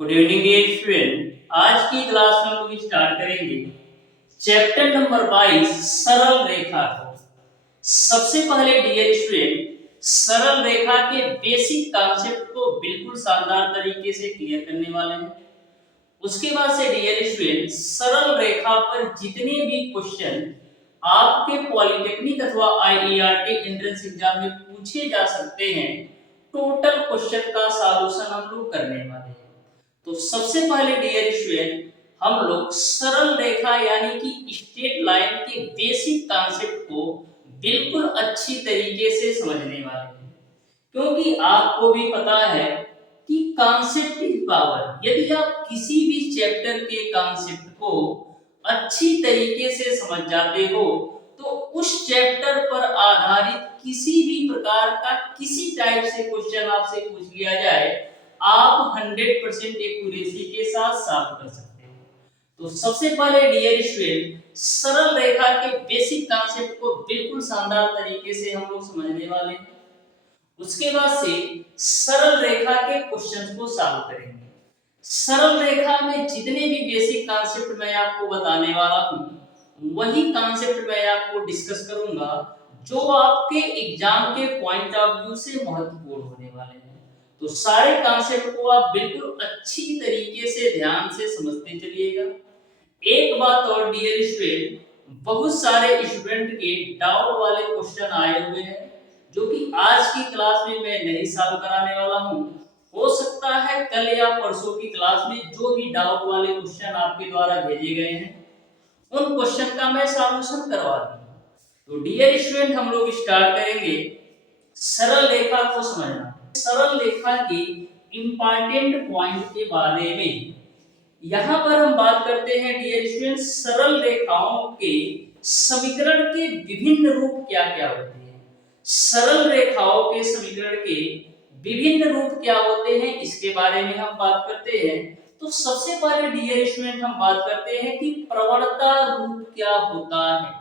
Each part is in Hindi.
Good evening dear student. आज की क्लास में हम लोग स्टार्ट करेंगे चैप्टर नंबर 22 सरल रेखा को। सबसे पहले डियर स्टूडेंट सरल रेखा के बेसिक कॉन्सेप्ट को बिल्कुल शानदार तरीके से क्लियर करने वाले हैं। उसके बाद से डियर स्टूडेंट सरल रेखा पर जितने भी क्वेश्चन आपके पॉलिटेक्निक अथवा आईईआरटी एंट्रेंस एग्जाम में पूछे जा सकते हैं, टोटल क्वेश्चन का सॉल्यूशन हम लोग करने वाले हैं। तो सबसे पहले डियर स्टूडेंट हम लोग सरल रेखा यानी कि स्ट्रेट लाइन के बेसिक कॉन्सेप्ट को बिल्कुल अच्छी तरीके से समझने वाले हैं, क्योंकि आपको भी पता है कि कॉन्सेप्ट इज पावर। यदि आप किसी भी चैप्टर के कॉन्सेप्ट को अच्छी तरीके से समझ जाते हो तो उस चैप्टर पर आधारित किसी भी प्रकार का किसी टाइप से क्वेश्चन आपसे पूछ लिया जाए, आप 100% एक्यूरेसी के साथ सॉल्व कर सकते हो। तो सबसे पहले डियर स्टूडेंट सरल रेखा के बेसिक कॉन्सेप्ट को बिल्कुल शानदार तरीके से हम लोग समझने वाले हैं। उसके बाद से सरल रेखा के क्वेश्चंस को सॉल्व करेंगे। सरल रेखा में जितने भी बेसिक कॉन्सेप्ट मैं आपको बताने वाला हूँ वही कॉन्सेप्ट मैं आपको डिस्कस करूंगा जो आपके एग्जाम के पॉइंट ऑफ व्यू से महत्वपूर्ण होने वाले हैं। तो सारे कॉन्सेप्ट को आप बिल्कुल अच्छी तरीके से ध्यान से समझते चलिएगा। एक बात और डियर स्टूडेंट, बहुत सारे स्टूडेंट के डाउट वाले क्वेश्चन आए हुए हैं जो कि आज की क्लास में मैं नहीं सॉल्व कराने वाला हूं। हो सकता है कल या परसों की क्लास में जो भी डाउट वाले क्वेश्चन आपके द्वारा भेजे गए हैं उन क्वेश्चन का मैं सॉल्यूशन करवा दूंगा। तो डियर स्टूडेंट हम लोग स्टार्ट करेंगे सरल रेखा को समझना। सरल रेखा के इंपॉर्टेंट पॉइंट के बारे में यहाँ पर हम बात करते हैं डियर स्टूडेंट सरल रेखाओं के समीकरण के विभिन्न रूप क्या क्या होते हैं। सरल रेखाओं के समीकरण के विभिन्न रूप क्या होते हैं इसके बारे में हम बात करते हैं। तो सबसे पहले डियर स्टूडेंट हम बात करते हैं कि प्रवणता रूप क्या होता है।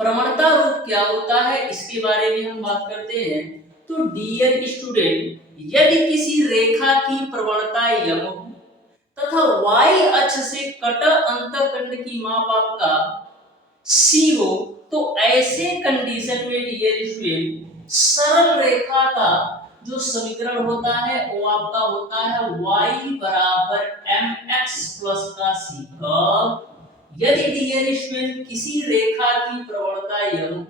प्रवणता रूप क्या होता है इसके बारे में हम बात करते हैं। तो डियर स्टूडेंट यदि किसी रेखा की प्रवणता यम हो तथा y अक्ष से कटा अंतःखंड की माप आपका c हो तो ऐसे कंडीशन में डियर स्टूडेंट सरल रेखा का जो समीकरण होता है वो आपका होता है y बराबर mx प्लस का c। यदि डियर स्टूडेंट किसी रेखा की प्रवणता यम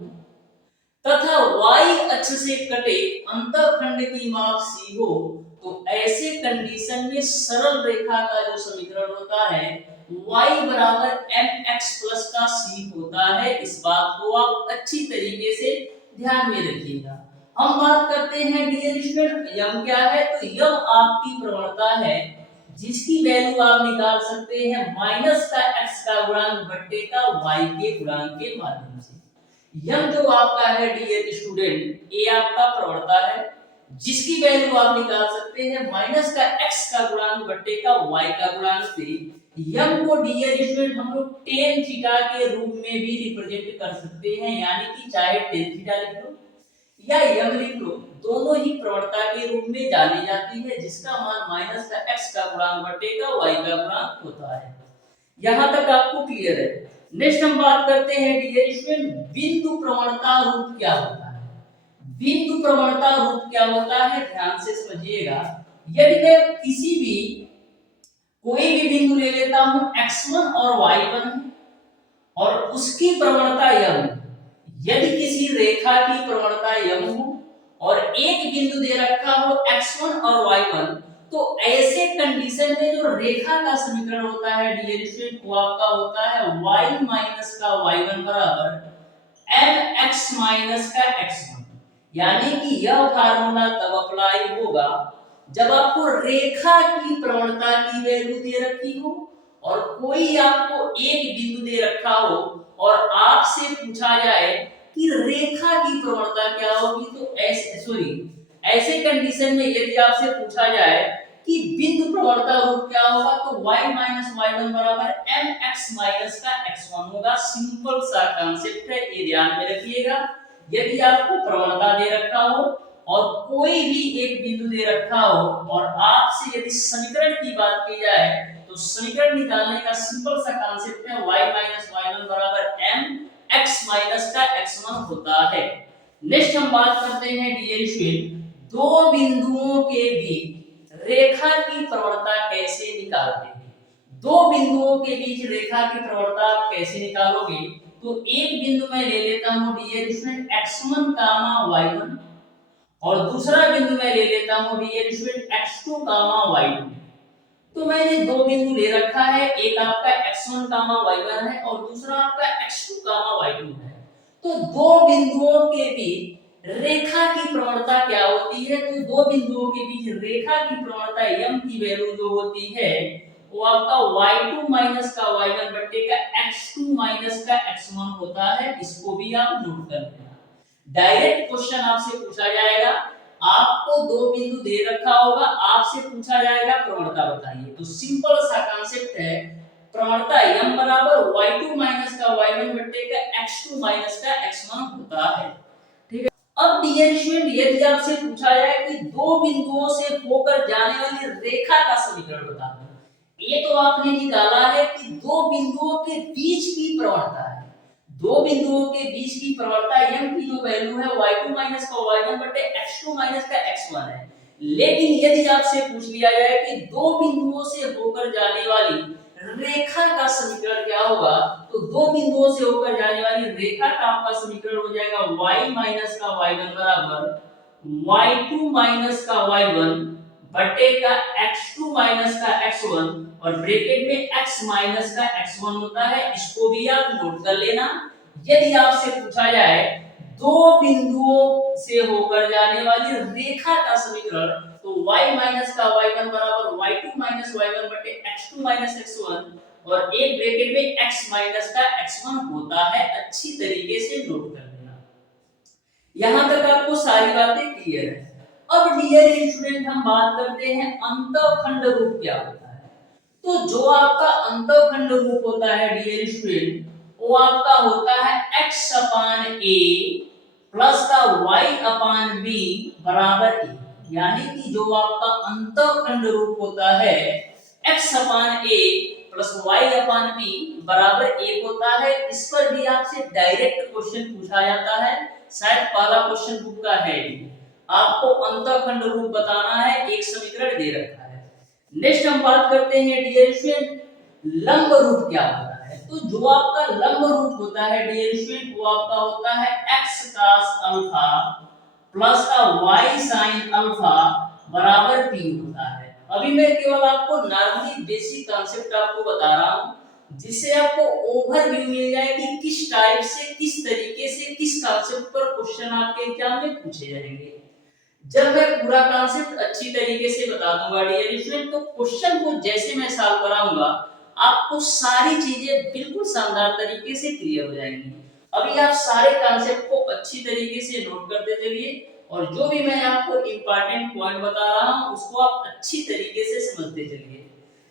तथा y अक्ष से कटे अंतःखंड की माप c हो तो ऐसे कंडीशन में सरल रेखा का जो समीकरण होता है y बराबर mx प्लस का c होता है। इस बात को आप अच्छी तरीके से ध्यान में रखिएगा। हम बात करते हैं डियर स्टूडेंट यम क्या है। तो यम आपकी प्रवणता है जिसकी वैल्यू आप निकाल सकते हैं माइनस का x का गुणांक बट्टे का y के गुणांक के माध्यम से। यम जो आपका है डियर स्टूडेंट ये आपका प्रवणता है जिसकी वैल्यू आप निकाल सकते हैं माइनस का x का गुणांक बट्टे का y का गुणांक से। यम को डियर स्टूडेंट हम लोग tan थीटा के रूप में भी रिप्रेजेंट कर सकते हैं, यानी कि चाहे tan थीटा लिख लो या यम लिख लो, दोनों ही प्रवणता के रूप में जानी जाती है जिसका मान माइनस का x का गुणांक बट्टे का y का गुणांक होता है। यहां तक आपको क्लियर है। नेक्स्ट हम बात करते हैं डियर स्टूडेंट बिंदु प्रवणता रूप क्या होता है। बिंदु प्रवणता रूप क्या होता है ध्यान से समझिएगा। यदि मैं किसी भी कोई भी बिंदु ले लेता हूं x1 और y1 और उसकी प्रवणता यम, यदि किसी रेखा की प्रवणता यम हो और एक बिंदु दे रखा हो x1 और y1 तो ऐसे कंडीशन में जो रेखा का समीकरण होता है डियर स्टूडेंट वो आपका होता है y माइनस का y1 बराबर mx माइनस का x1। यानी कि यह फार्मूला तब अप्लाई होगा जब आपको रेखा की प्रवणता की वैल्यू दे रखी हो और कोई आपको एक बिंदु दे रखा हो और आपसे पूछा जाए कि रेखा की प्रवणता क्या होगी। तो ऐसे कंडीशन में यदि आपसे पूछा जाए कि बिंदु प्रवणता रूप क्या होगा तो y माइनस y1 बराबर mx माइनस का x1 होगा। सिंपल सा कॉन्सेप्ट है, ये ध्यान में रखिएगा। यदि आपको प्रवणता दे रखा हो और कोई भी एक बिंदु दे रखा हो और आपसे यदि समीकरण की बात की जाए तो समीकरण निकालने का सिंपल सा कॉन्सेप्ट है y माइनस y1 बराबर m x माइनस का x1 होता है। नेक्स्ट हम बात करते हैं डियर स्टूडेंट, दो बिंदुओं के बीच रेखा की प्रवणता कैसे निकालते हैं। दो बिंदुओं के बीच रेखा की प्रवणता आप कैसे निकालोगे, तो एक बिंदु मैं ले लेता हूं डियर स्टूडेंट x1 y1 और दूसरा बिंदु मैं ले लेता हूं डियर स्टूडेंट x2 y2। तो मैंने दो बिंदु ले रखा है, एक आपका x1 y1 है और दूसरा आपका x2 y2 है। तो दो बिंदुओं के बीच रेखा की प्रवणता क्या होती है, तो दो बिंदुओं के बीच रेखा की प्रवणता m की वैल्यू जो होती है वो आपका y2 माइनस का y1 बट्टे का x2 माइनस का x1 होता है। इसको भी आप नोट कर लेना। डायरेक्ट क्वेश्चन आपसे पूछा जाएगा, आपको दो बिंदु दे रखा होगा, आपसे पूछा जाएगा प्रवणता बताइए। तो सिंपल सा कांसेप्ट है, प्रवणता m बराबर y2 माइनस का y1 बट्टे का x2 माइनस का x1 होता है। ठीक है। अब डियर स्टूडेंट, यदि आपसे पूछा जाए कि दो बिंदुओं से होकर जाने वाली रेखा का समीकरण बता दो, ये तो आपने निकाला है कि दो बिंदुओं के बीच की प्रवणता है। दो बिंदुओं के बीच की प्रवणता m की जो वैल्यू है y2 माइनस का y1 बटे x2 माइनस का x1 है। लेकिन यदि आपसे पूछ लिया जाए कि दो बिंदुओं से होकर जाने वाली रेखा का समीकरण क्या होगा, तो दो बिंदुओं से होकर जाने वाली रेखा का आपका समीकरण हो जाएगा y माइनस का y1 बराबर y2 माइनस का y1 बटे का x2 माइनस का x1 और ब्रैकेट में x माइनस का x1 होता है। इसको भी आप नोट कर लेना। यदि आपसे पूछा जाए दो बिंदुओं से होकर जाने वाली रेखा का समीकरण, तो y माइनस का y1 बराबर y2 माइनस y1 बटे x2 माइनस x1 और एक ब्रैकेट में x माइनस का x1 होता है। अच्छी तरीके से नोट कर लेना। यहां तक आपको सारी बातें क्लियर है। अब डियर स्टूडेंट, हम बात करते हैं अंतःखंड रूप क्या होता है। तो जो आपका अंतःखंड रूप होता है डियर स्टूडेंट, वो आपका होता है x अपान a प्लस का y अपान b बराबर a। यानी कि जो आपका अंतःखंड रूप होता है x upon a plus y upon b बराबर 1 होता है। इस पर भी आपसे डायरेक्ट क्वेश्चन पूछा जाता है, शायद पहला क्वेश्चन बुक का है। आपको अंतःखंड रूप बताना है, एक समीकरण दे रखा है। नेक्स्ट हम बात करते हैं डियर स्टूडेंट, लंब रूप क्या होता है। तो जो आपका लंब रूप होता है डियर स्टूडेंट, वो आपका होता है x cos अल्फा प्लस का y sin अल्फा बराबर p होता है। अभी मैं केवल आपको नॉर्मली बेसिक कांसेप्ट आपको बता रहा हूं, जिससे आपको ओवरव्यू मिल जाए कि किस टाइप से, किस तरीके से, किस कांसेप्ट पर क्वेश्चन आपके एग्जाम में पूछे जाएंगे। जब मैं पूरा कांसेप्ट अच्छी तरीके से बता दूंगा डियर स्टूडेंट, तो क्वेश्चन को जैसे मैं सॉल्व कराऊंगा आपको सारी चीजें बिल्कुल शानदार तरीके से क्लियर हो जाएंगी। अभी आप सारे कांसेप्ट को अच्छी तरीके से नोट करते चलिए और जो भी मैं आपको इंपॉर्टेंट पॉइंट बता रहा हूं उसको आप अच्छी तरीके से समझते चलिए।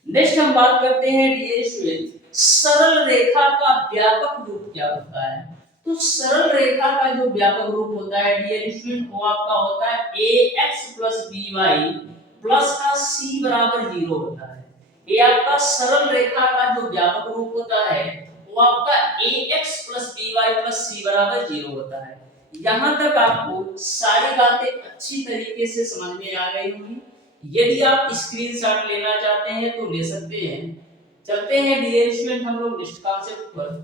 नेक्स्ट हम बात करते हैं डियर स्टूडेंट, सरल रेखा का व्यापक रूप क्या होता है। तो सरल रेखा का जो व्यापक रूप होता है डियर स्टूडेंट, वो आपका होता है ax + by प्लस का c बराबर 0 होता है। ये आपका सरल रेखा का जो व्यापक रूप होता है वो आपका ax + by + c बराबर 0 होता है। यहां तक आपको सारी बातें अच्छी तरीके से समझ में आ गई होंगी। यदि आप स्क्रीनशॉट लेना चाहते हैं तो ले सकते हैं। चलते हैं डियर स्टूडेंट हम लोग नेक्स्ट कॉन्सेप्ट पर।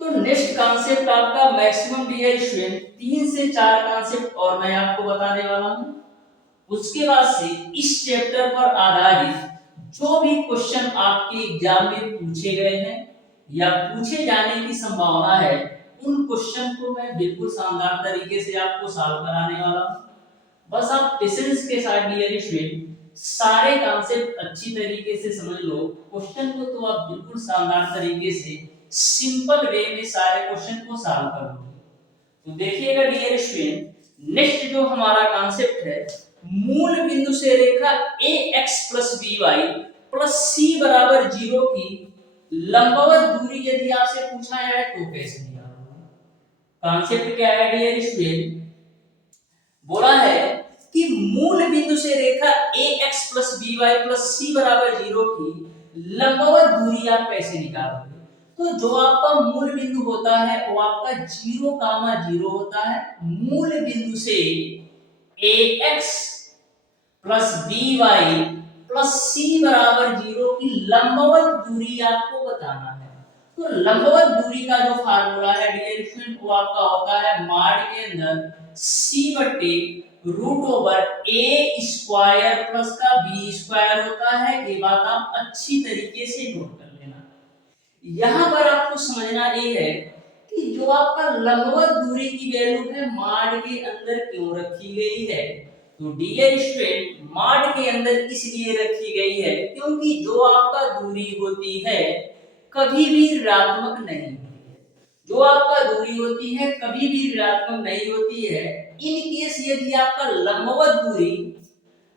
तो नेक्स्ट कॉन्सेप्ट आपका मैक्सिमम डियर स्टूडेंट 3 से 4 कॉन्सेप्ट और मैं आपको बताने वाला हूं। उसके बाद से इस चैप्टर पर आधारित जो भी क्वेश्चन आपके एग्जाम में पूछे गए हैं या पूछे जाने की संभावना है, उन क्वेश्चन को मैं बिल्कुल शानदार तरीके से आपको सॉल्व कराने वाला हूं। बस आप पेशेंस के साथ डियर स्टूडेंट सारे कॉन्सेप्ट अच्छी तरीके से समझ लो। क्वेश्चन को तो आप बिल्कुल शानदार तरीके से सिंपल वे में सारे क्वेश्चन को सॉल्व कर लो। तो देखिएगा डियर स्टूडेंट, नेक्स्ट जो हमारा कॉन्सेप्ट है, मूल बिंदु से रेखा ax + by + c बराबर 0 की लंबवत दूरी यदि आपसे पूछा जाए तो कैसे निकालोगे। कॉन्सेप्ट क्या है डियर स्टूडेंट, बोला है कि मूल बिंदु से रेखा ax plus by plus c बराबर 0 की लंबवत दूरी आप कैसे निकालोगे? तो जो आपका मूल बिंदु होता है वो आपका 0, 0 होता है। मूल बिंदु से ax plus by plus c बराबर 0 की लंबवत दूरी आपको बताना है। तो लंबवत दूरी का जो फार्मूला है डियर स्टूडेंट वो आपका होता है माड के अंदर c बट्टे रूट ओवर ए स्क्वायर प्लस का बी स्क्वायर होता है। ये बात आप अच्छी तरीके से नोट कर लेना। यहाँ पर आपको समझना ये है कि जो आपका लंबवत दूरी की वैल्यू है माड के अंदर क्यों रखी गई है। तो डियर स्टूडेंट माड के अंदर इसलिए रखी गई है क्योंकि जो आपका दूरी होती है कभी भी ऋणात्मक नहीं होती है। जो आपका दूरी होती है कभी भी ऋणात्मक नहीं होती है। इन केस यदि आपका लंबवत दूरी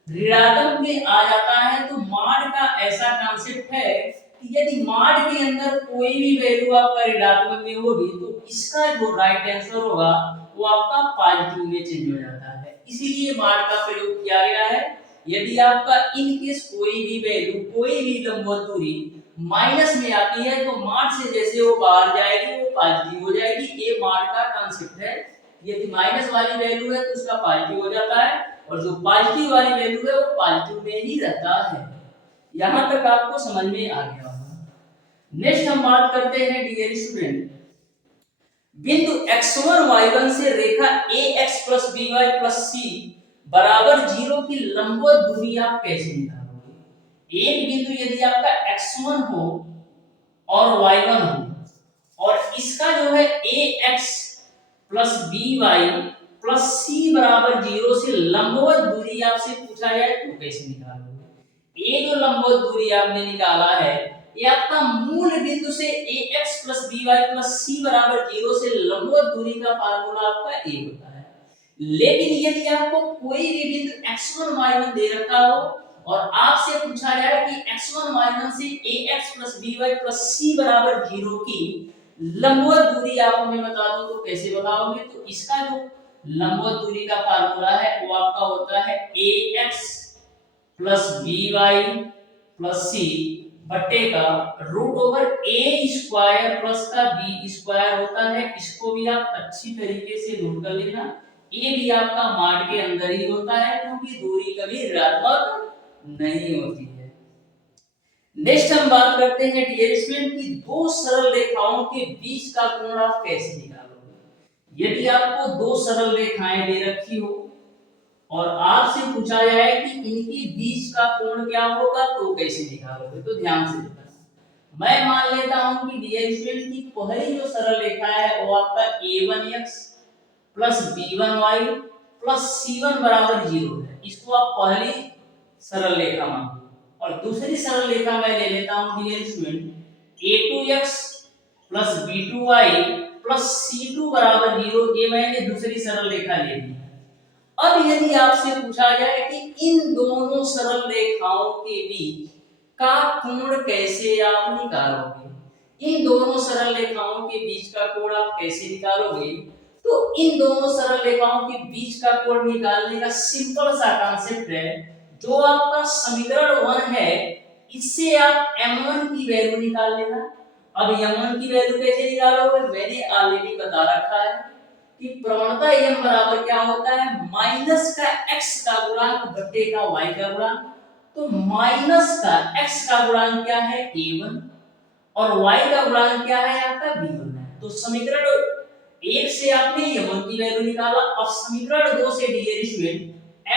ऋणात्मक में आ जाता है तो माड का ऐसा कॉन्सेप्ट है कि यदि माड के अंदर कोई भी वैल्यू आपका ऋणात्मक में होगी तो इसका जो राइट आंसर होगा वो आपका पॉजिटिव में चेंज हो जाता है। इसीलिए माड का प्रयोग किया गया है। यदि आपका इन केस कोई भी वैल्यू कोई भी लंबवत दूरी माइनस में आती है तो माड से जैसे वो बाहर जाएगी वो पॉजिटिव हो जाएगी। ये माड का कॉन्सेप्ट है। यदि माइनस वाली वैल्यू है तो उसका पॉजिटिव हो जाता है और जो पॉजिटिव वाली वैल्यू है वो पॉजिटिव में ही रहता है। यहां तक आपको समझ में आ गया होगा। नेक्स्ट हम बात करते हैं डियर स्टूडेंट बिंदु x1 y1 से रेखा ax plus by plus c बराबर 0 की लंबवत दूरी आप कैसे निकालोगे। एक बिंदु यदि आपका x1 हो और y1 हो और इसका जो है ax plus by plus c बराबर 0 से लंबवत दूरी आपसे पूछा जाए तो कैसे निकालोगे। ये जो लंबवत दूरी आपने निकाला है ये आपका मूल बिंदु से ax plus by plus c बराबर 0 से लंबवत दूरी का फार्मूला आपका a होता है। लेकिन यदि आपको कोई भी बिंदु x1 y1 दे रखा हो और आपसे पूछा जाए कि x1 y1 से ax plus by plus c बराबर 0 की लंबवत दूरी आप हमें बता दो तो कैसे बताओगे। तो इसका जो लंबवत दूरी का फार्मूला है वो आपका होता है ax plus by plus c बट्टे का root over a square plus का b स्क्वायर होता है। इसको भी आप अच्छी तरीके से नोट कर लेना। ये भी आपका माड के अंदर ही होता है क्योंकि दूरी कभी ऋणात्मक नहीं होती है। नेक्स्ट हम बात करते हैं डियर स्टूडेंट की दो सरल रेखाओं के बीच का कोण आप कैसे निकालोगे। यदि आपको दो सरल रेखाएं दे रखी हो और आपसे पूछा जाए कि इनके बीच का कोण क्या होगा तो कैसे निकालोगे। तो ध्यान से देखना। मैं मान लेता हूं कि डियर स्टूडेंट की पहली जो सरल रेखा है वो आपका a1x plus b1y plus c1 बराबर 0 है। इसको आप पहली सरल रेखा मानो और दूसरी सरल रेखा मैं ले लेता हूं dear student a2x plus b2y plus c2 बराबर 0। ये मैंने दूसरी सरल रेखा ले ली। अब यदि आपसे पूछा जाए कि इन दोनों सरल रेखाओं के बीच का कोण कैसे आप निकालोगे। इन दोनों सरल रेखाओं के बीच का कोण आप कैसे निकालोगे। तो इन दोनों सरल रेखाओं के बीच का कोण निकालने का सिंपल सा कॉन्सेप्ट है। जो आपका समीकरण 1 है इससे आप m1 की वैल्यू निकाल लेना। अब m1 की वैल्यू कैसे निकालोगे मैंने ऑलरेडी बता रखा है कि प्रवणता m बराबर क्या होता है माइनस का x का गुणांक बट्टे का y का गुणांक। तो माइनस का x का गुणांक क्या है a1 और y का गुणांक क्या है आपका b1 है। तो समीकरण 1 से आपने m1 की वैल्यू निकाला। अब समीकरण 2 से डियर स्टूडेंट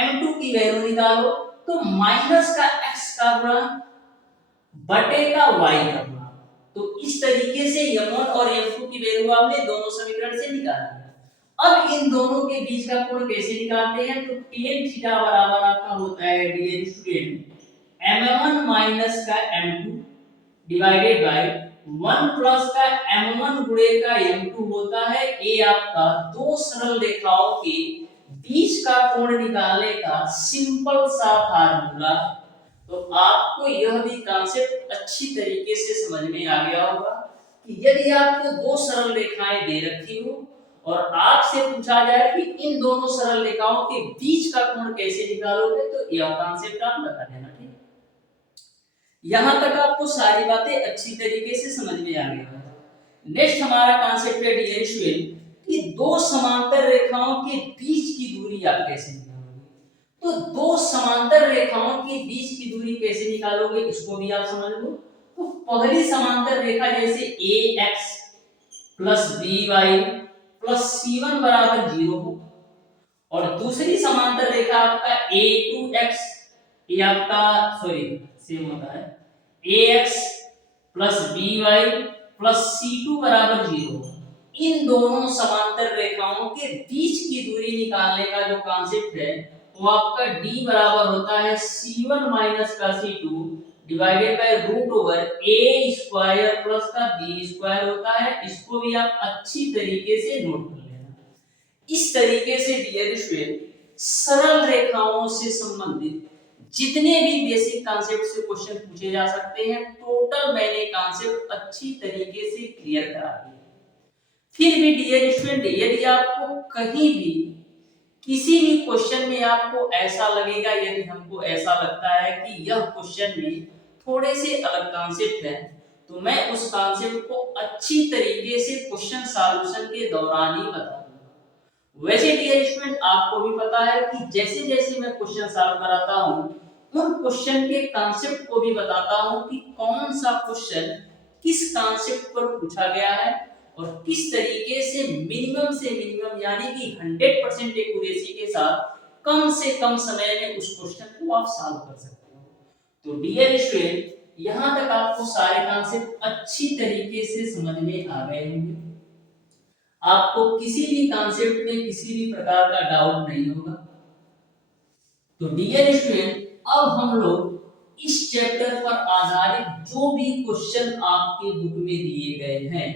m2 की वैल्यू निकालो। तो माइनस का x का गुणांक बटे का y का गुणांक। तो इस तरीके से m1 और m2 की वैल्यू आपने दोनों समीकरण से निकाल लिया। अब इन दोनों के बीच का कोण कैसे निकालते हैं। तो tan थीटा बराबर आपका होता है डियर स्टूडेंट m1 माइनस का m2 डिवाइडेड बाय 1 प्लस का m1 गुणे का m2 होता है। ये आपका दो सरल रेखाओं के बीच का कोण निकालने का सिंपल सा फार्मूला। तो आपको यह भी कॉन्सेप्ट अच्छी तरीके से समझ में आ गया होगा कि यदि आपको दो सरल रेखाएं दे रखी हो और आपसे पूछा जाए कि इन दोनों सरल रेखाओं के बीच का कोण कैसे निकालोगे, तो यह कॉन्सेप्ट आप बता देना। ठीक है, यहां तक आपको सारी बातें अच्छी तरीके से समझ में आ गई। नेक्स्ट हमारा कॉन्सेप्ट है डियर स्टूडेंट कि दो समांतर रेखाओं के बीच की दूरी आप कैसे निकालोगे। तो दो समांतर रेखाओं के बीच की दूरी कैसे निकालोगे, इसको भी आप समझ लो। तो पहली समांतर रेखा जैसे ax plus by plus c1 बराबर 0 हो, और दूसरी समांतर रेखा आपका a2x, ये आपका सॉरी सेम होता है ax plus by plus c2 बराबर 0। इन दोनों समांतर रेखाओं के बीच की दूरी निकालने का जो कॉन्सेप्ट है वो आपका d बराबर होता है c1 माइनस का c2 divided by root over a square plus का b स्क्वायर होता है। इसको भी आप अच्छी तरीके से नोट कर लेना। इस तरीके से डियर स्टूडेंट सरल रेखाओं से संबंधित जितने भी बेसिक कॉन्सेप्ट से क्वेश्चन पूछे जा सकते हैं, टोटल मैंने कॉन्सेप्ट अच्छी तरीके से क्लियर करा दिए। फिर भी डियर स्टूडेंट यदि आपको कहीं भी किसी भी क्वेश्चन में आपको ऐसा लगेगा, यदि हमको ऐसा लगता है कि यह क्वेश्चन में थोड़े से अलग कॉन्सेप्ट है, तो मैं उस कॉन्सेप्ट को अच्छी तरीके से क्वेश्चन सॉल्यूशन के दौरान ही बताऊंगा। वैसे डियर स्टूडेंट आपको भी पता है कि जैसे जैसे मैं क्वेश्चन सॉल्व कराता हूं, उन क्वेश्चन के कॉन्सेप्ट को भी बताता हूं कि कौन सा क्वेश्चन किस कॉन्सेप्ट पर पूछा गया है और किस तरीके से मिनिमम यानी कि 100% एक्यूरेसी के साथ कम से कम समय में उस क्वेश्चन को आप सॉल्व कर सकते हो। तो डियर स्टूडेंट यहां तक आपको सारे कॉन्सेप्ट अच्छी तरीके से समझ में आ गए होंगे। आपको किसी भी कॉन्सेप्ट में किसी भी प्रकार का डाउट नहीं होगा। तो डियर स्टूडेंट अब हम लोग इस चैप्टर पर आधारित जो भी क्वेश्चन आपके बुक में दिए गए हैं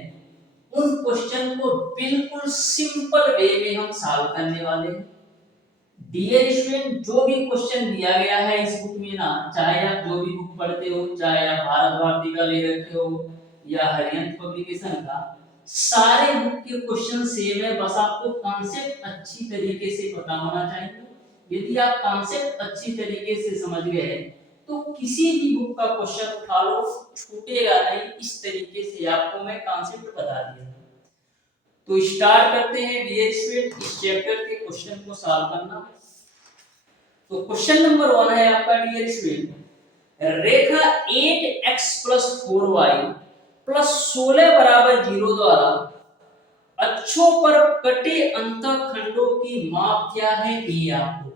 उन क्वेश्चन को बिल्कुल सिंपल वे में हम सॉल्व करने वाले हैं। डियर स्टूडेंट जो भी क्वेश्चन दिया गया है इस बुक में ना, चाहे आप जो भी बुक पढ़ते हो, चाहे आप भारत भारती का ले रखे हो या हरियंत पब्लिकेशन का, सारे बुक के क्वेश्चन सेम है, बस आपको कॉन्सेप्ट अच्छी तरीके से पता होना चाहिए। यदि आप कॉन्सेप्ट अच्छी तरीके से समझ गए तो किसी भी बुक का क्वेश्चन उठा लो, छूटेगा नहीं। इस तरीके से आपको मैं कॉन्सेप्ट बता दिया। तो स्टार्ट करते हैं डियर स्टूडेंट इस चैप्टर के क्वेश्चन को सॉल्व करना। तो क्वेश्चन नंबर 1 है आपका डियर स्टूडेंट, रेखा 8x + 4y + 16 बराबर 0 द्वारा अक्षों पर कटे अंतःखंडों की माप क्या है, ये आपको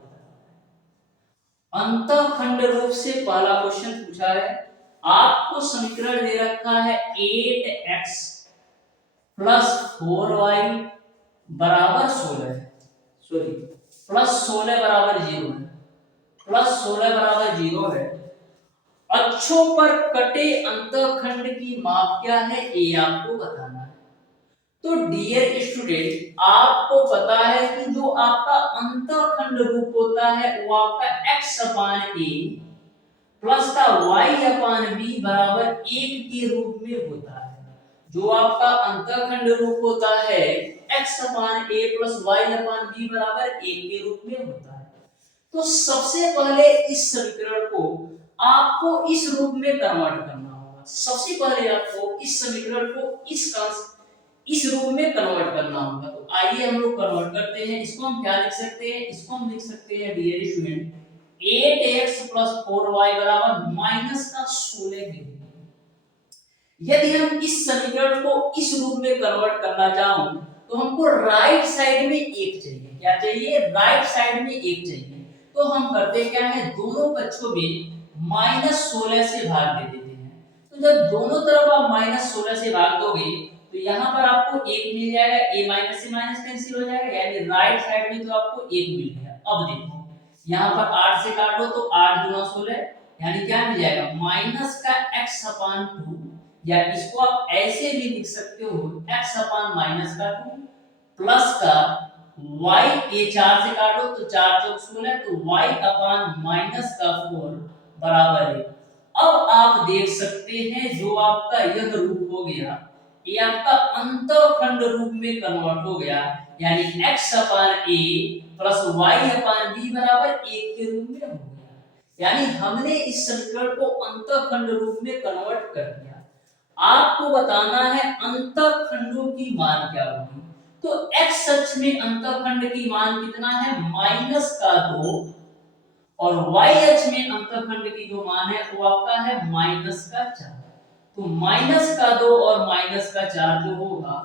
अंतःखंड रूप से पहला क्वेश्चन पूछा है। आपको समीकरण दे रखा है 8x + 4y बराबर 16 सॉरी +16 बराबर 0 है, +16 बराबर 0 है। अक्षों पर कटे अंतःखंड की माप क्या है, ये आपको बताना है। तो डियर स्टूडेंट आपको पता है कि जो आपका अंतःखंड रूप होता है वो आपका x/a प्लस का y/b बराबर 1 के रूप में होता है। जो आपका अंतःखंड रूप होता है x/a प्लस y/b बराबर 1 के रूप में होता है। तो सबसे पहले इस समीकरण को आपको इस रूप में कन्वर्ट करना होगा। सबसे पहले आपको इस समीकरण को इस रूप में कन्वर्ट करना होगा। तो आइए हम लोग कन्वर्ट करते हैं। इसको हम क्या लिख सकते हैं, इसको हम लिख सकते हैं डियर स्टूडेंट 8x + 4y बराबर -16 के। यदि हम इस समीकरण को इस रूप में कन्वर्ट करना चाहूं तो हमको राइट साइड में 1 चाहिए। क्या चाहिए, राइट साइड में 1 चाहिए। तो हम करते क्या है, दोनों पक्षों में -16 से भाग दे देते हैं। तो जब दोनों तरफ आप -16 से भाग दोगे तो यहाँ पर आपको 1 मिल जाएगा, a माइनस से माइनस कैंसिल हो जाएगा, यानी राइट साइड में तो आपको 1 मिल गया। अब देखो यहाँ पर 8 से काटो तो 8 दूना 16, यानी क्या मिल जाएगा माइनस का x/2, या इसको आप ऐसे भी लिख सकते हो x/-2 प्लस का y, ये 4 से काटो तो 4 चौक 16, तो y/-4 बराबर है। अब आप देख सकते हैं जो आपका यह रूप हो गया ये आपका अंतःखंड रूप में कन्वर्ट हो गया। यानी x upon a plus y upon b बराबर 1 के रूप में हो गया। यानी हमने इस समीकरण को अंतःखंड रूप में कन्वर्ट कर दिया। आपको बताना है अंतःखंडों की मान क्या होगी। तो x अक्ष में अंतःखंड की मान कितना है -2 और y अक्ष में अंतःखंड की जो मान है वो आपका है -4। तो -2 और -4 जो होगा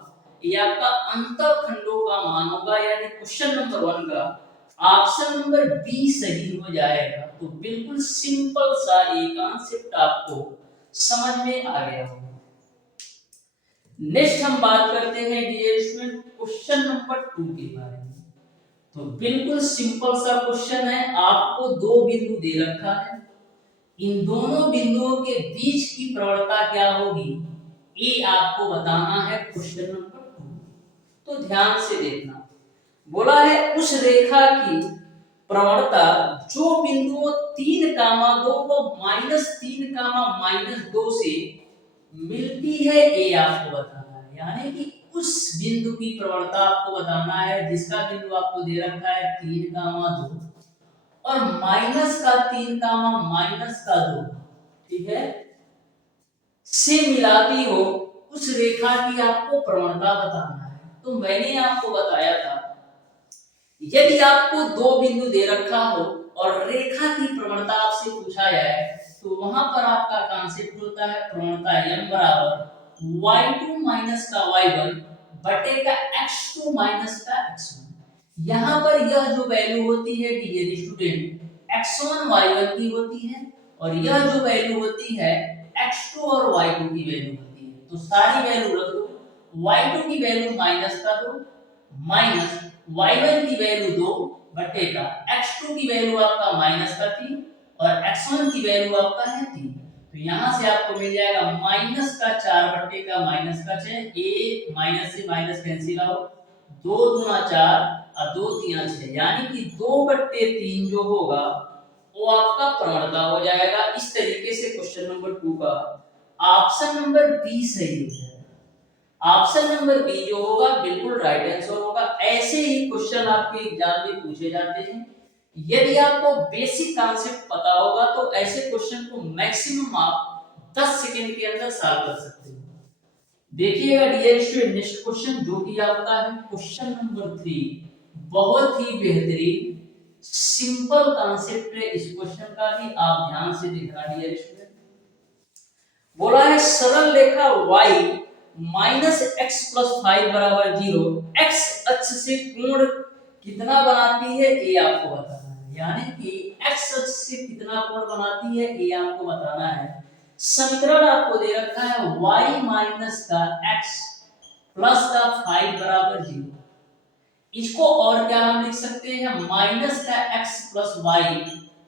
ये आपका अंतःखंडों का मान होगा। यानी क्वेश्चन नंबर 1 का ऑप्शन नंबर बी सही हो जाएगा। तो बिल्कुल सिंपल सा ये कॉन्सेप्ट आपको समझ में आ गया होगा। नेक्स्ट हम बात करते हैं डियर स्टूडेंट क्वेश्चन नंबर 2 के बारे में। तो बिल्कुल सिंपल सा क्वेश्चन है। आपको दो बिंदु दे रखा है, इन दोनों बिंदुओं के बीच की प्रवणता क्या होगी ये आपको बताना है क्वेश्चन नंबर 2। तो ध्यान से देखना, बोला है उस रेखा की प्रवणता जो बिंदुओं 3,2 व -3,-2 से मिलती है ये आपको बताना है। यानी कि उस बिंदु की प्रवणता आपको बताना है जिसका बिंदु आपको दे रखा है 3,2 और -3,-2, ठीक है, से मिलाती हो उस रेखा की आपको प्रवणता बताना है। तो मैंने आपको बताया था यदि आपको दो बिंदु दे रखा हो और रेखा की प्रवणता आपसे पूछा जाए तो वहां पर आपका कॉन्सेप्ट होता है प्रवणता m बराबर y2 माइनस का y1 बटे का x2 माइनस का x1। यहाँ पर यह जो वैल्यू होती है डियर स्टूडेंट x1 y1 की होती है और यह जो वैल्यू होती है x2 और y2 की वैल्यू होती है। तो सारी वैल्यू रख दो, y2 की वैल्यू -2 माइनस y1 की वैल्यू 2 बटे का x2 की वैल्यू आपका -3 और x1 की वैल्यू आपका है 3। तो यहाँ से आपको मिल जाएगा -4 बटे का -6, a माइनस से माइनस कैंसिल आउट, 2 दूना 4 और 2 तीन 6, यानी कि 2/3 जो होगा वो आपका प्रवणता हो जाएगा। इस तरीके से क्वेश्चन नंबर 2 का ऑप्शन नंबर बी सही हो जाएगा। ऑप्शन नंबर बी जो होगा बिल्कुल राइट आंसर होगा। ऐसे ही क्वेश्चन आपके एग्जाम में पूछे जाते हैं। यदि आपको बेसिक कॉन्सेप्ट पता होगा तो ऐसे क्वेश्चन को मैक्सिमम आप 10 सेकंड के अंदर सॉल्व कर सकते हो। देखिएगा डियर स्टूडेंट नेक्स्ट क्वेश्चन जो कि आपका है क्वेश्चन नंबर 3। बहुत ही बेहतरीन सिंपल कॉन्सेप्ट है इस क्वेश्चन का भी, आप ध्यान से देखना डियर स्टूडेंट। बोला है सरल रेखा y -x+5 बराबर 0 x अक्ष से कोण कितना बनाती है ये आपको बताना है। यानी कि x अक्ष से कितना कोण बनाती है ये आपको बताना है। समीकरण आपको दे रखा है y माइनस का x प्लस का 5 बराबर 0। इसको और क्या हम लिख सकते हैं माइनस का x प्लस y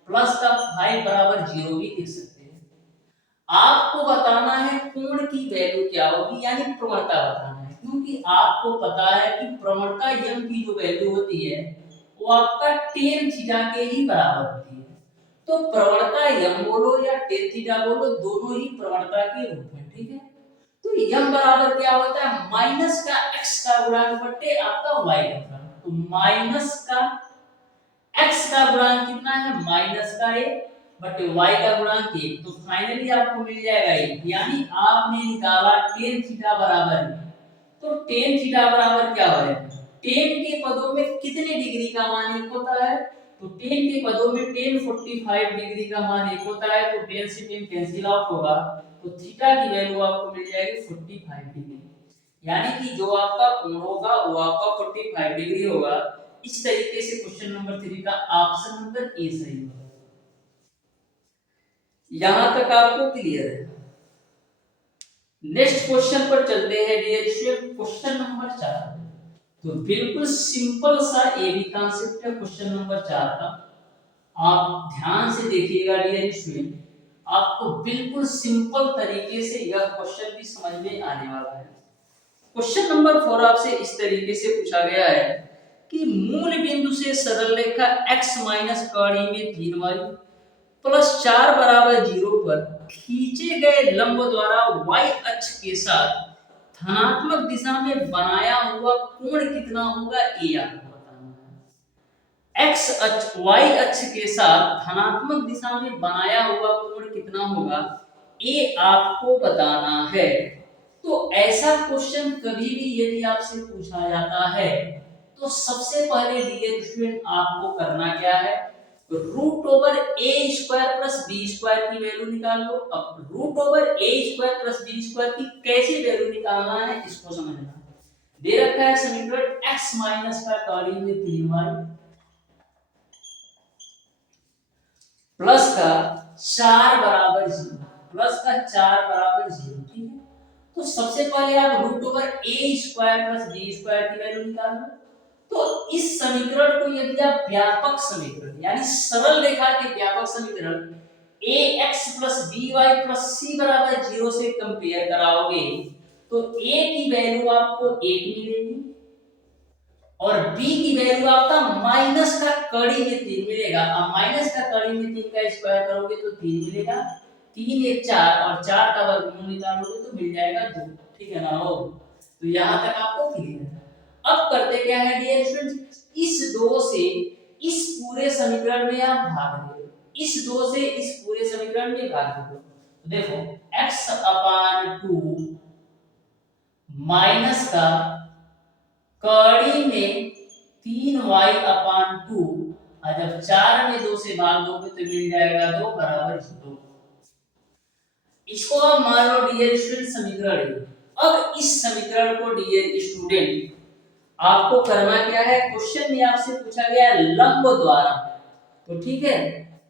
प्लस का 5 बराबर 0 भी लिख सकते हैं। आपको बताना है कोण की वैल्यू क्या होगी, यानी प्रवणता बताना है, क्योंकि आपको पता है कि प्रवणता m की जो वैल्यू होती है वो आपका tan थीटा के ही बराबर होती है। तो प्रवणता m बोलो या tan थीटा बोलो दोनों ही प्रवणता के रूप में, ठीक है। तो m बराबर क्या होता है माइनस का x का गुणांक बटे आपका y का गुणांक। तो माइनस का x का गुणांक कितना है माइनस का 1 बटे y का गुणांक 1। तो फाइनली आपको मिल जाएगा 1, यानी आपने निकाला tan थीटा बराबर। तो tan थीटा बराबर क्या है tan के पदों में कितने डिग्री का मान 1 होता है। तो tan के पदों में tan 45 डिग्री का मान 1 होता है। तो tan से tan कैंसिल आउट होगा तो थीटा की वैल्यू आपको मिल जाएगी 45 डिग्री। यानी कि जो आपका कोण होगा वो आपका 45 डिग्री होगा। इस तरीके से क्वेश्चन नंबर 3 का ऑप्शन नंबर ए सही होगा। यहां तक आपको क्लियर है। नेक्स्ट क्वेश्चन पर चलते हैं डियर स्टूडेंट क्वेश्चन नंबर 4। तो बिल्कुल सिंपल सा ये भी कॉन्सेप्ट है क्वेश्चन नंबर 4 का। आप ध्यान से देखिएगा डियर स्टूडेंट, आपको बिल्कुल सिंपल तरीके से यह क्वेश्चन भी समझ में आने वाला है। क्वेश्चन नंबर 4 आपसे इस तरीके से पूछा गया है कि मूल बिंदु से सरल रेखा x माइनस कड़ी में 3y प्लस 4 बराबर 0 पर खींचे गए लंब द्वारा y अक्ष के साथ धनात्मक दिशा में बनाया हुआ कोण कितना होगा, ये आपको बताना है। एक्स अक्ष वाई अक्ष के साथ धनात्मक दिशा में बनाया हुआ कोण कितना होगा, ये आपको बताना है। तो ऐसा क्वेश्चन कभी भी यदि आपसे पूछा जाता है तो सबसे पहले डियर स्टूडेंट आपको करना क्या है, रूट ओवर ए स्क्वायर प्लस बी स्क्वायर की वैल्यू निकाल लो। अब रूट ओवर ए स्क्वायर प्लस बी स्क्वायर की कैसे वैल्यू निकालना है इसको समझना है। दे रखा है समीकरण x माइनस का कॉर्डी में 3y प्लस का 4 बराबर 0, प्लस का 4 बराबर 0, ठीक है। तो सबसे पहले आप रूट ओवर ए स्क्वायर प्लस बी स्क्वायर की वैल्यू निकाल लो। तो इस समीकरण को यदि आप व्यापक समीकरण यानी सरल रेखा के व्यापक समीकरण ax plus by plus c बराबर 0 से कंपेयर कराओगे तो a की वैल्यू आपको 1 मिलेगी और b की वैल्यू आपका माइनस का कड़ी में 3 मिलेगा। अब माइनस का कड़ी में 3 का स्क्वायर करोगे तो 3 मिलेगा, 3 एक 4 और 4 का वर्गमूल निकालोगे तो मिल जाएगा 2, ठीक है ना। हो तो यहां तक आपको क्लियर है। अब करते क्या है डियर स्टूडेंट्स, इस 2 से इस पूरे समीकरण में आप भाग दो, इस 2 से इस पूरे समीकरण में भाग दो। तो देखो x अपान 2 माइनस का कड़ी में 3y अपान 2 और जब 4 में 2 से भाग दोगे तो मिल जाएगा 2 बराबर 0। इसको आप मान लो डियर स्टूडेंट समीकरण। अब इस समीकरण को डियर स्टूडेंट आपको करना क्या है, क्वेश्चन में आपसे पूछा गया है लंब द्वारा, तो ठीक है।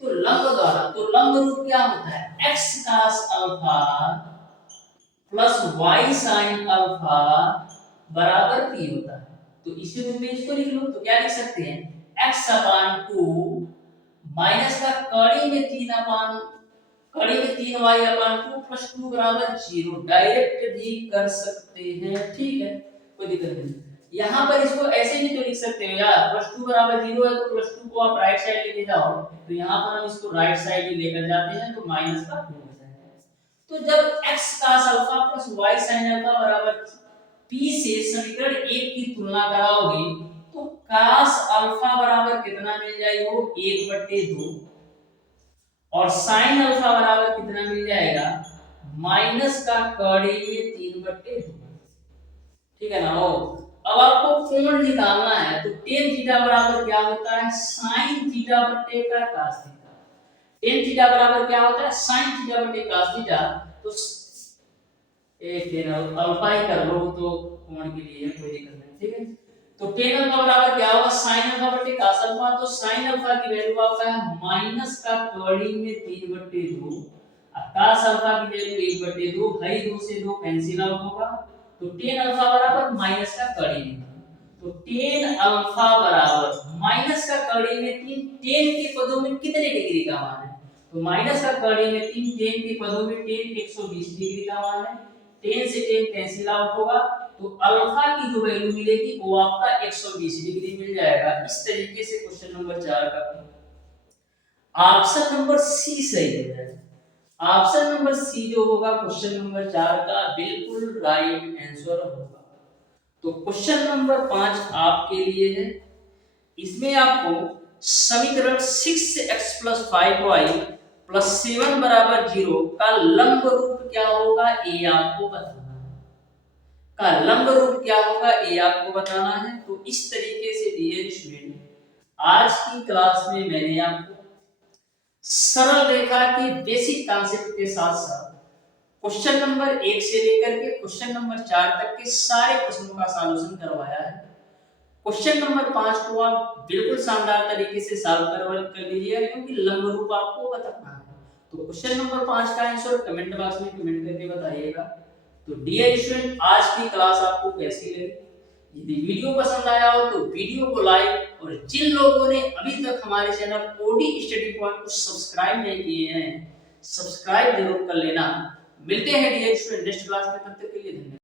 तो लंब द्वारा, तो लंब रूप क्या होता है, x cos alpha plus y sin alpha बराबर p होता है। तो इसी रूप में इसको लिख लो। तो क्या लिख सकते हैं, x अपान 2 माइनस का कड़ी में 3 अपान कड़ी में 3y अपान 2 प्लस 2 बराबर 0। डायरेक्ट भी कर सकते हैं, ठीक है, कोई दिक्कत नहीं। यहाँ पर इसको ऐसे भी तो लिख सकते हो यार, प्लस 2 बराबर 0 है तो प्लस 2 को आप राइट साइड लेके जाओ, तो यहाँ पर हम इसको राइट साइड ही लेकर जाते हैं तो माइनस का 2 हो जाएगा। तो जब x cos alpha plus y sin alpha बराबर p से समीकरण 1 की तुलना कराओगे तो cos अल्फा बराबर कितना मिल जाएगा, वो 1/2 और sin अल्फा बराबर कितना मिल जाएगा, माइनस का कड़ी में 3/2, ठीक है ना। हो अब आपको कोण निकालना है तो tan थीटा बराबर क्या होता है, sin थीटा बटे का cos थीटा। tan थीटा बराबर क्या होता है, sin थीटा बटे cos थीटा। तो एक tan अल्फा ही कर लो तो कोण के लिए कोई दिक्कत नहीं, ठीक है। तो tan अल्फा बराबर क्या होगा, sin अल्फा बटे cos अल्फा। तो sin अल्फा की वैल्यू आपका है माइनस का कड़ी में 3/2 और cos अल्फा की वैल्यू 1/2 है, 2 से 2 कैंसिल आउट होगा। तो tan अल्फा बराबर माइनस का कड़ी में, तो tan अल्फा बराबर माइनस का कड़ी में 3, tan के पदों में कितने डिग्री का मान है, तो माइनस का कड़ी में 3, tan के पदों में tan 120 डिग्री का मान है, tan से tan कैंसिल आउट होगा तो अल्फा की जो वैल्यू मिलेगी वो आपका 120 डिग्री मिल जाएगा। इस तरीके से क्वेश्चन नंबर 4 का ऑप्शन नंबर सी सही हो जाएगा। ऑप्शन नंबर सी जो होगा क्वेश्चन नंबर 4 का बिल्कुल राइट आंसर होगा। तो क्वेश्चन नंबर 5 आपके लिए है। इसमें आपको समीकरण 6x + 5y + 7 बराबर 0 का लंब रूप क्या होगा ये आपको बताना है। का लंब रूप क्या होगा ये आपको बताना है। तो इस तरीके से डियर स्टूडेंट आज की क्लास में मैंने आपको सरल रेखा के बेसिक कॉन्सेप्ट के साथ साथ क्वेश्चन नंबर 1 से लेकर के क्वेश्चन नंबर 4 तक के सारे प्रश्नों का सॉल्यूशन करवाया है। क्वेश्चन नंबर 5 को आप बिल्कुल शानदार तरीके से सॉल्व कर लीजिएगा क्योंकि लंब रूप आपको बताना है। तो क्वेश्चन नंबर 5 का आंसर कमेंट बॉक्स में कमेंट करके बताइएगा। तो डियर स्टूडेंट आज की क्लास आपको कैसी लगी, यदि वीडियो पसंद आया हो तो वीडियो को लाइक, और जिन लोगों ने अभी तक हमारे चैनल ओडी स्टडी पॉइंट को सब्सक्राइब नहीं किए हैं सब्सक्राइब जरूर कर लेना। मिलते हैं डियर स्टूडेंट नेक्स्ट क्लास में, तब तक के लिए धन्यवाद।